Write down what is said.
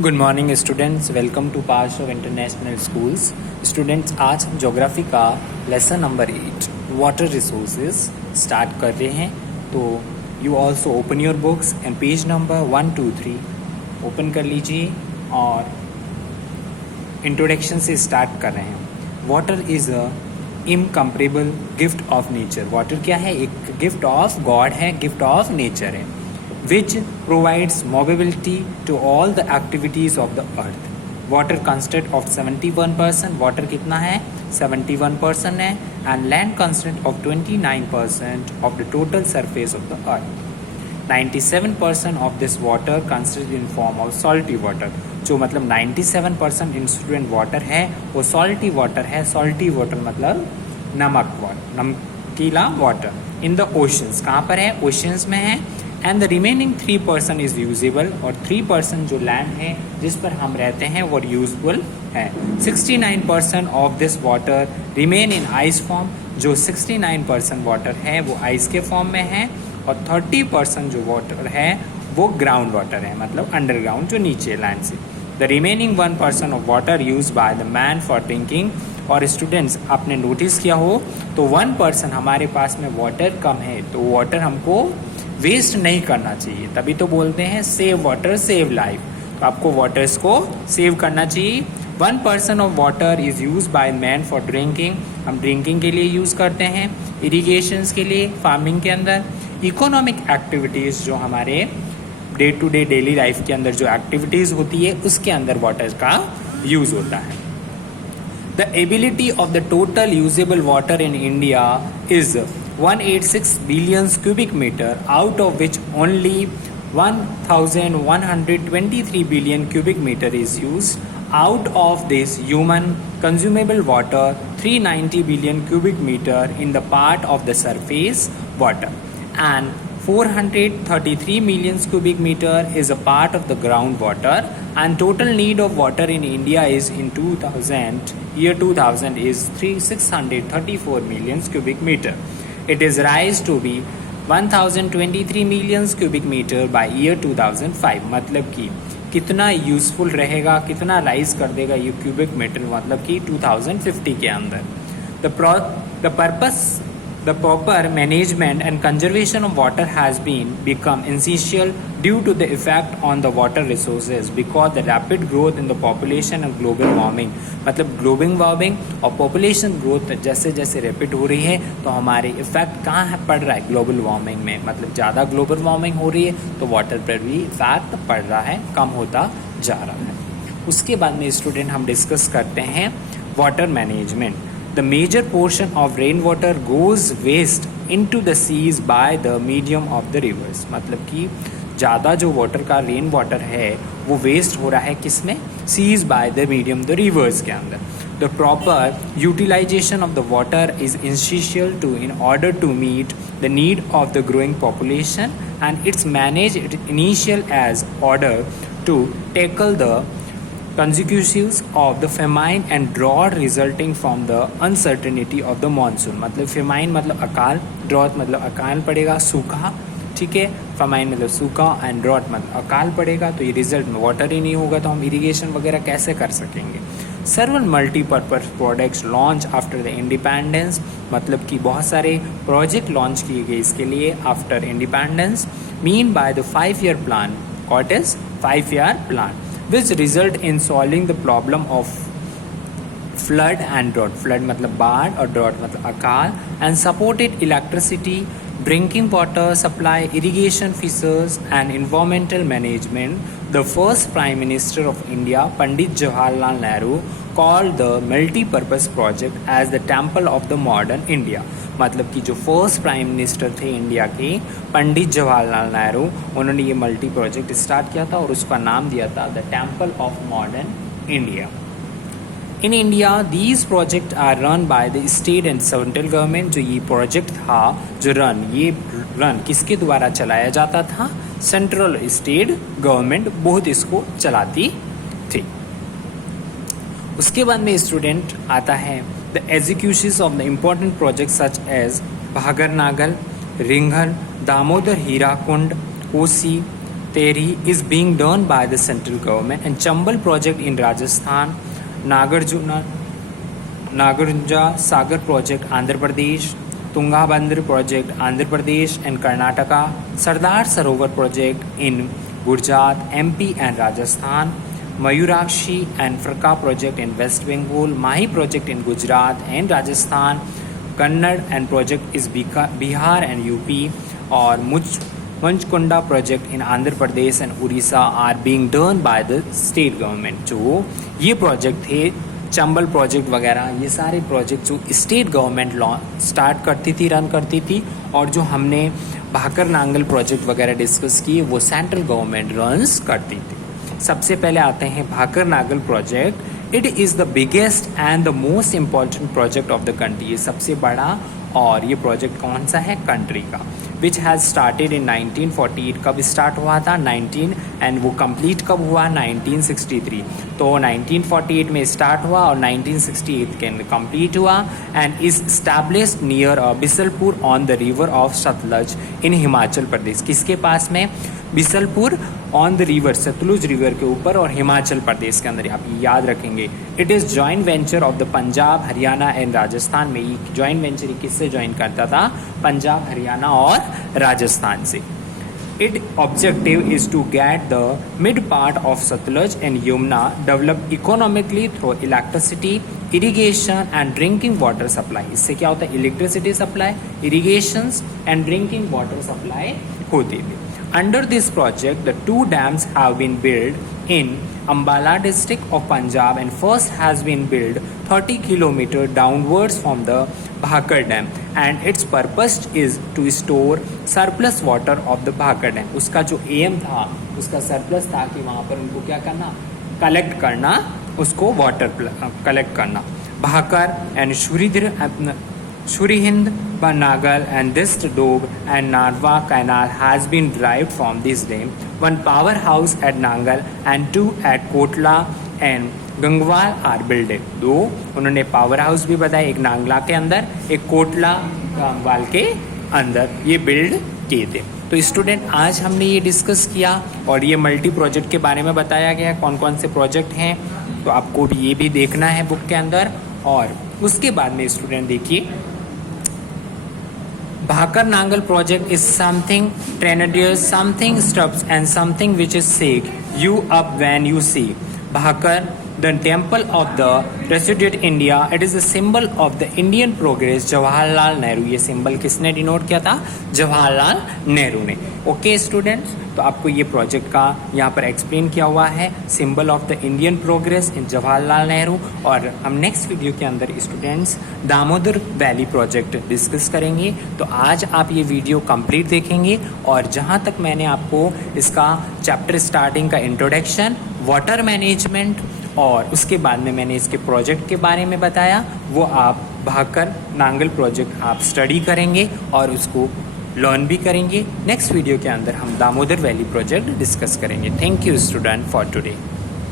Good morning students, welcome to पार्श of international schools. Students, आज हम ज्योग्राफी का lesson number 8 water resources start कर रहे हैं। तो you also open your books and page number 1, 2, 3 open कर लीजिए और इंट्रोडक्शन से स्टार्ट कर रहे हैं। Water is a incomparable gift of nature. Water क्या है? एक गिफ्ट ऑफ गॉड है, गिफ्ट ऑफ नेचर है, which provides mobility to all the activities of the earth. Water consist of 71%. Water कितना है? 71% है, and land consist of 29% of the total surface of the earth. 97% of this water consists in form of salty water. जो मतलब 97% इंस्टूडेंट water है वो salty water है। Salty water मतलब नमक वाटर, नमकीला वाटर इन द ओशंस। कहाँ पर है? ओशंस में है। And the remaining 3% is usable, और 3% जो लैंड है जिस पर हम रहते हैं वो यूजफुल है। 69% of this water remain in ice form. जो 69% वाटर है वो आइस के फॉर्म में है, और 30% जो वाटर है वो ग्राउंड वाटर है, मतलब अंडरग्राउंड, जो नीचे लैंड से। The remaining 1% of water use by the man for drinking. और स्टूडेंट्स, आपने नोटिस किया हो तो 1% हमारे पास में वाटर कम है, तो वाटर हमको वेस्ट नहीं करना चाहिए। तभी तो बोलते हैं सेव वाटर सेव लाइफ। तो आपको वाटर्स को सेव करना चाहिए। 1% of water is use by man for drinking. हम ड्रिंकिंग के लिए यूज़ करते हैं, इरीगेशंस के लिए, फार्मिंग के अंदर, इकोनॉमिक एक्टिविटीज़ जो हमारे day to day daily life के अंदर जो एक्टिविटीज़ होती है उसके अंदर वाटर का यूज़ होता है। The ability of the total usable water in India is 186 billion cubic meter, out of which only 1123 billion cubic meter is used. Out of this, human consumable water 390 billion cubic meter in the part of the surface water, and 433 million cubic meter is a part of the groundwater. And total need of water in India is in 2000 is 634 million cubic meter. It is rise to be 1023 million cubic meter by year 2005। मतलब कि कितना useful रहेगा, कितना rise कर देगा ये cubic metre, मतलब कि 2050 के अंदर। The proper management and conservation of water has become essential due to the effect on the water resources because the rapid growth in the population and global warming। मतलब global warming और population growth जैसे जैसे rapid हो रही है तो हमारे effect कहाँ है पड़ रहा है? ग्लोबल वार्मिंग में। मतलब ज़्यादा ग्लोबल वार्मिंग हो रही है तो वाटर पर भी इफेक्ट पड़ रहा है, कम होता जा रहा है। उसके बाद में स्टूडेंट हम डिस्कस करते हैं water management. The major portion of rainwater goes waste into the seas by the medium of the rivers। मतलब कि ज़्यादा जो वाटर का रेन वाटर है वो वेस्ट हो रहा है किसमें? Seas by the medium the rivers के अंदर। The proper utilisation of the water is essential to in order to meet the need of the growing population, and it's managed initial as order to tackle the consequences of the famine and drought resulting from the uncertainty of the monsoon। मतलब famine मतलब अकाल, drought मतलब अकाल पड़ेगा, सूखा, ठीक है। famine मतलब सूखा एंड drought मतलब अकाल पड़ेगा, तो ये रिजल्ट में वाटर ही नहीं होगा तो हम इरिगेशन वगैरह कैसे कर सकेंगे। several multi-purpose projects launched after the independence। मतलब कि बहुत सारे प्रोजेक्ट लॉन्च किए गए इसके लिए after independence. Mean by the 5-year plan, what is 5-year plan, which result in solving the problem of flood and drought। flood मतलब बाढ़ और drought मतलब अकाल, and supported electricity, drinking water supply, irrigation, fisheries and environmental management। The first Prime Minister of India, Pandit Jawaharlal Nehru, called the multi-purpose project as the temple of the modern India। मतलब कि जो first prime minister थे India के, पंडित जवाहरलाल नेहरू, उन्होंने ये multi project start किया था और उसका नाम दिया था the temple of modern India. In India these project are run by the state and central government. जो ये प्रोजेक्ट था जो रन किसके द्वारा चलाया जाता था? सेंट्रल स्टेट गवर्नमेंट बहुत इसको चलाती थी। उसके बाद में स्टूडेंट आता है the executions of the important project such as Bhakra Nangal, रिंगन, Damodar Hirakud, Kosi, Tehri is being done by the central government, and Chambal project in Rajasthan, Nagarjuna Sagar project Andhra Pradesh, Tungabandra project Andhra Pradesh and Karnataka, Sardar Sarovar project in Gujarat, MP and Rajasthan, Mayurakshi and Fraka project in West Bengal, Mahi project in Gujarat and Rajasthan, Kannad and project is Bihar and UP, और Manchkonda project in Andhra Pradesh and Orissa are being done by the state government. जो ये project थे Chambal project वगैरह, ये सारे project जो state government start करती थी, रन करती थी, और जो हमने भाकर नांगल प्रोजेक्ट वगैरह डिस्कस किए वो सेंट्रल गवर्नमेंट रन्स करती थी. सबसे पहले आते हैं Bhakra Nangal project. It is the biggest and the most important project of the country. ये सबसे बड़ा और ये प्रोजेक्ट कौन सा है? कंट्री का. Which has started in 1948. कब स्टार्ट हुआ था? 19 एंड वो कंप्लीट कब हुआ? 1963. तो 1948 में स्टार्ट हुआ और 1968 के कंप्लीट हुआ, and is established near Bisalpur on the river of Sutlej in Himachal Pradesh. किसके पास में? Bisalpur on the river, Sutlej river के ऊपर, और हिमाचल प्रदेश के अंदर. आप याद रखेंगे. It is joint venture of the Punjab, Haryana and Rajasthan में. ये जॉइंट वेंचर किससे ज्वाइन करता था? पंजाब, हरियाणा और राजस्थान से. Its objective is to get the mid part of Satluj and Yamuna developed economically through electricity, irrigation and drinking water supply. इससे क्या होता है? Electricity supply, irrigations and drinking water supply होती थी. Under this project, the two dams have been built in Ambala district of Punjab, and first has been built 30 km downwards from the Bhakar Dam, and its purpose is to store surplus water of the Bhakar Dam. उसका जो M था, उसका surplus था कि वहाँ पर उनको क्या करना? कलेक्ट करना, उसको वाटर कलेक्ट करना. Bhakra and Shurihind, Banagal and this Doab and Narwa canal has been derived from this dam. One powerhouse at Nangal and two at Kotla and Gangwal are builded. दो उन्होंने पावर हाउस भी बताया, एक नांगला के अंदर, एक कोटला गंगवाल के अंदर, ये बिल्ड किए थे. तो स्टूडेंट आज हमने ये डिस्कस किया और ये मल्टी प्रोजेक्ट के बारे में बताया गया कौन कौन से प्रोजेक्ट हैं. तो आपको भी ये भी देखना है बुक के अंदर. और उसके बाद में स्टूडेंट देखिए, Bhakar Nangal project is something tremendous, something stops and something which is shake you up when you see Bhakar, the temple of the resident India. It is a symbol of the Indian progress. Jawaharlal Nehru. ये symbol किसने denote किया था? जवाहरलाल नेहरू ने. Okay students, तो आपको ये project का यहाँ पर एक्सप्लेन किया हुआ है, symbol of the Indian progress in Jawaharlal Nehru. और हम नेक्स्ट वीडियो के अंदर students Damodar valley project discuss करेंगे. तो आज आप ये वीडियो कंप्लीट देखेंगे, और जहाँ तक मैंने आपको इसका चैप्टर स्टार्टिंग का इंट्रोडक्शन, वाटर मैनेजमेंट और उसके बाद में मैंने इसके प्रोजेक्ट के बारे में बताया, वो आप भाकर नांगल प्रोजेक्ट आप स्टडी करेंगे और उसको लर्न भी करेंगे. नेक्स्ट वीडियो के अंदर हम दामोदर वैली प्रोजेक्ट डिस्कस करेंगे. Thank you student for today.